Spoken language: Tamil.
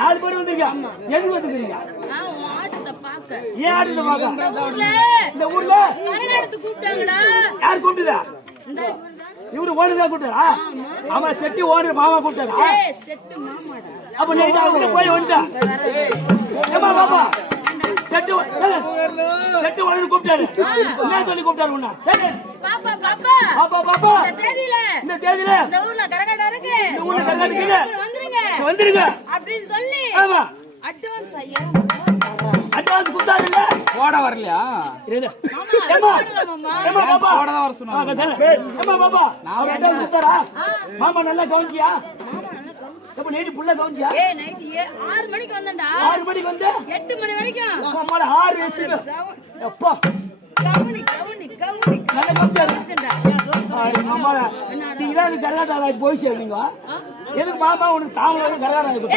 4 பேர் வந்திருக்கீங்க. எதுக்கு வந்திருக்கீங்க? ஏன் ஆடுத பாக்க? இந்த ஊர்ல யார் கூப்பிட்டுதா? இவரு ஓடுதா கூப்பிட்டாரா? ஆமா, செட்டி ஓடுற மாமா கூப்பிட்டாரா? அப்ப நீங்க அவங்க போய் வந்துட்டா. ஏமா பாப்பா செட்டு ஓடுன்னு கூப்பிட்டாரு. என்ன சொல்லி கூப்பிட்டாரு உன்ன? பாப்பா பாப்பா இந்த தேதியில இந்த ஊர்ல கரகாட்டம் இருக்கு, வந்துருங்க அப்படின்னு சொல்லி அட்வான்ஸ் கொடுத்தாரு. இல்ல போட வரலையா? மாமா நல்லா கவனிச்சியா? எப்ப நைட்டு புள்ள கவனிச்சியா? 6 மணிக்கு வந்தேன்டா. 6 மணிக்கு வந்து 8 மணி வரைக்கும். அம்மால 6 வயசுக்கு எப்பா கவுனி நல்லா கவனிச்சாரு. அம்மால நீங்க தான் கரகாட்டம் போய் சேருவீங்க. எதுக்கு மாமா உனக்கு தாமரை கரகாட்டம்